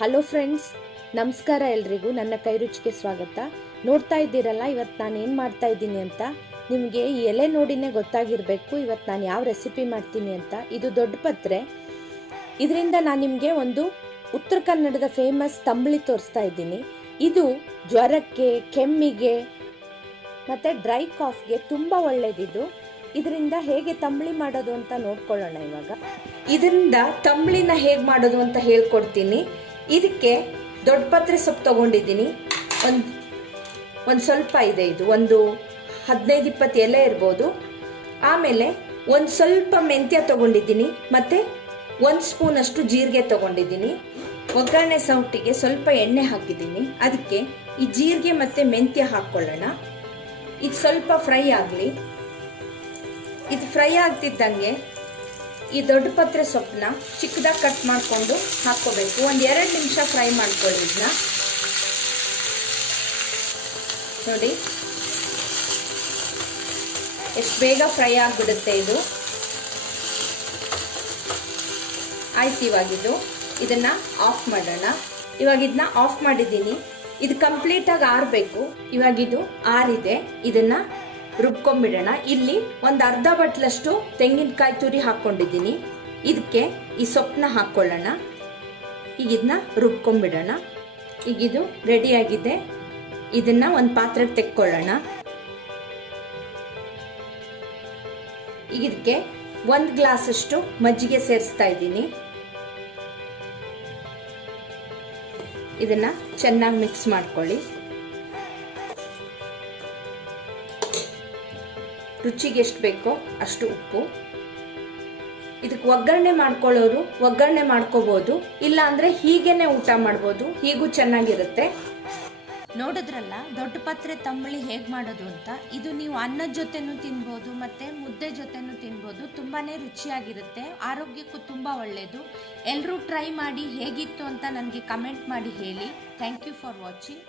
Hello friends, ನಮಸ್ಕಾರ ಎಲ್ರಿಗೂ. ನನ್ನ ಕೈ ರುಚಿಗೆ ಸ್ವಾಗತ. ನೋಡ್ತಾ ಇದ್ದೀರಲ್ಲ, ಇವತ್ತು ನಾನು ಏನು ಮಾಡ್ತಾ ಇದ್ದೀನಿ ಅಂತ ನಿಮಗೆ ಈ ಎಲೆ ನೋಡಿನೇ ಗೊತ್ತಾಗಿರಬೇಕು ಇವತ್ತು ನಾನು ಯಾವ ರೆಸಿಪಿ ಮಾಡ್ತೀನಿ ಅಂತ. ಇದು ದೊಡ್ಡ ಪತ್ರೆ. ಇದರಿಂದ ನಾನು ನಿಮಗೆ ಒಂದು ಉತ್ತರ ಕನ್ನಡದ ಫೇಮಸ್ ತಂಬಳಿ ತೋರಿಸ್ತಾ ಇದ್ದೀನಿ. ಇದು ಜ್ವರಕ್ಕೆ, ಕೆಮ್ಮಿಗೆ ಮತ್ತು ಡ್ರೈ ಕಾಫ್ಗೆ ತುಂಬ ಒಳ್ಳೆಯದಿದು. ಇದರಿಂದ ಹೇಗೆ ತಂಬಳಿ ಮಾಡೋದು ಅಂತ ನೋಡ್ಕೊಳ್ಳೋಣ. ಇವಾಗ ಇದರಿಂದ ತಂಬಳಿನ ಹೇಗೆ ಮಾಡೋದು ಅಂತ ಹೇಳ್ಕೊಡ್ತೀನಿ. ಇದಕ್ಕೆ ದೊಡ್ಡ ಪತ್ರೆ ಸೊಪ್ಪು ತೊಗೊಂಡಿದ್ದೀನಿ. ಒಂದು ಸ್ವಲ್ಪ ಇದೆ, ಇದು ಒಂದು 15-20 ಎಲೆ ಇರ್ಬೋದು. ಆಮೇಲೆ ಒಂದು ಸ್ವಲ್ಪ ಮೆಂತ್ಯ ತೊಗೊಂಡಿದ್ದೀನಿ ಮತ್ತು 1 ಸ್ಪೂನಷ್ಟು ಜೀರಿಗೆ ತೊಗೊಂಡಿದ್ದೀನಿ. ಒಗ್ಗರಣೆ ಸೌಟಿಗೆ ಸ್ವಲ್ಪ ಎಣ್ಣೆ ಹಾಕಿದ್ದೀನಿ. ಅದಕ್ಕೆ ಈ ಜೀರಿಗೆ ಮತ್ತು ಮೆಂತ್ಯ ಹಾಕ್ಕೊಳ್ಳೋಣ. ಇದು ಸ್ವಲ್ಪ ಫ್ರೈ ಆಗಲಿ. ಇದು ಫ್ರೈ ಆಗ್ತಿದ್ದಂಗೆ ಈ ದೊಡ್ಡ ಪತ್ರೆ ಸೊಪ್ಪನ್ನ ಚಿಕ್ಕದಾಗಿ ಕಟ್ ಮಾಡಿಕೊಂಡು ಹಾಕ್ಕೋಬೇಕು. ಒಂದು 2 ನಿಮಿಷ ಫ್ರೈ ಮಾಡ್ಕೊಳ್ಳಿ. ಇದನ್ನ ನೋಡಿ ಎಷ್ಟು ಬೇಗ ಫ್ರೈ ಆಗಿಬಿಡುತ್ತೆ ಇದು. ಆಯ್ತು, ಇವಾಗಿದ್ದು ಇದನ್ನ ಆಫ್ ಮಾಡೋಣ. ಇವಾಗ ಇದನ್ನ ಆಫ್ ಮಾಡಿದ್ದೀನಿ. ಇದು ಕಂಪ್ಲೀಟಾಗಿ ಆರಬೇಕು. ಇವಾಗಿದು ಆರಿದೆ. ಇದನ್ನ ರುಬ್ಕೊಂಡ್ಬಿಡೋಣ. ಇಲ್ಲಿ ಒಂದು ಅರ್ಧ ಬಟ್ಲಷ್ಟು ತೆಂಗಿನಕಾಯಿ ತುರಿ ಹಾಕ್ಕೊಂಡಿದ್ದೀನಿ. ಇದಕ್ಕೆ ಈ ಸೊಪ್ಪನ್ನ ಹಾಕ್ಕೊಳ್ಳೋಣ. ಈಗ ಇದನ್ನ ರುಬ್ಕೊಂಡ್ಬಿಡೋಣ. ಈಗಿದು ರೆಡಿಯಾಗಿದೆ. ಇದನ್ನ ಒಂದು ಪಾತ್ರೆಗೆ ತೆಕ್ಕೊಳ್ಳೋಣ. ಈಗ ಇದಕ್ಕೆ 1 ಗ್ಲಾಸಷ್ಟು ಮಜ್ಜಿಗೆ ಸೇರಿಸ್ತಾ ಇದ್ದೀನಿ. ಇದನ್ನ ಚೆನ್ನಾಗಿ ಮಿಕ್ಸ್ ಮಾಡ್ಕೊಳ್ಳಿ. ರುಚಿಗೆ ಎಷ್ಟು ಬೇಕೋ ಅಷ್ಟು ಉಪ್ಪು. ಇದಕ್ಕೆ ಒಗ್ಗರಣೆ ಮಾಡ್ಕೊಳ್ಳೋರು ಒಗ್ಗರಣೆ ಮಾಡ್ಕೋಬಹುದು, ಇಲ್ಲ ಅಂದ್ರೆ ಹೀಗೇನೆ ಊಟ ಮಾಡ್ಬೋದು. ಹೀಗೂ ಚೆನ್ನಾಗಿರುತ್ತೆ. ನೋಡಿದ್ರಲ್ಲ ದೊಡ್ಡ ಪತ್ರೆ ತಂಬಳಿ ಹೇಗೆ ಮಾಡೋದು ಅಂತ. ಇದು ನೀವು ಅನ್ನದ ಜೊತೆನೂ ತಿನ್ಬೋದು ಮತ್ತು ಮುದ್ದೆ ಜೊತೆನೂ ತಿನ್ಬೋದು. ತುಂಬಾ ರುಚಿಯಾಗಿರುತ್ತೆ, ಆರೋಗ್ಯಕ್ಕೂ ತುಂಬ ಒಳ್ಳೆಯದು. ಎಲ್ಲರೂ ಟ್ರೈ ಮಾಡಿ ಹೇಗಿತ್ತು ಅಂತ ನನಗೆ ಕಮೆಂಟ್ ಮಾಡಿ ಹೇಳಿ. Thank you for watching.